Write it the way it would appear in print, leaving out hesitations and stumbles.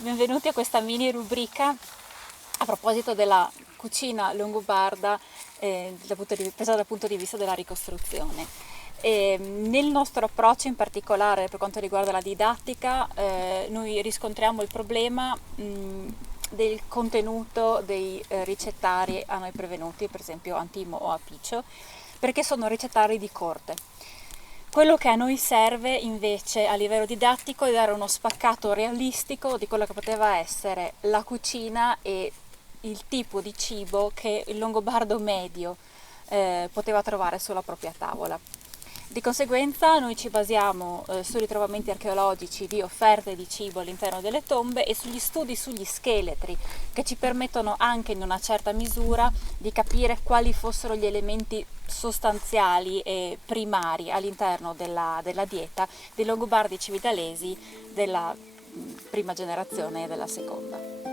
Benvenuti a questa mini rubrica a proposito della cucina longobarda presa dal punto di vista della ricostruzione. Nel nostro approccio in particolare per quanto riguarda la didattica, noi riscontriamo il problema del contenuto dei ricettari a noi prevenuti, per esempio Antimo o Apiccio, perché sono ricettari di corte. Quello che a noi serve invece a livello didattico è dare uno spaccato realistico di quello che poteva essere la cucina e il tipo di cibo che il longobardo medio poteva trovare sulla propria tavola. Di conseguenza noi ci basiamo sui ritrovamenti archeologici di offerte di cibo all'interno delle tombe e sugli studi sugli scheletri, che ci permettono anche in una certa misura di capire quali fossero gli elementi sostanziali e primari all'interno della dieta dei longobardi cividalesi della prima generazione e della seconda.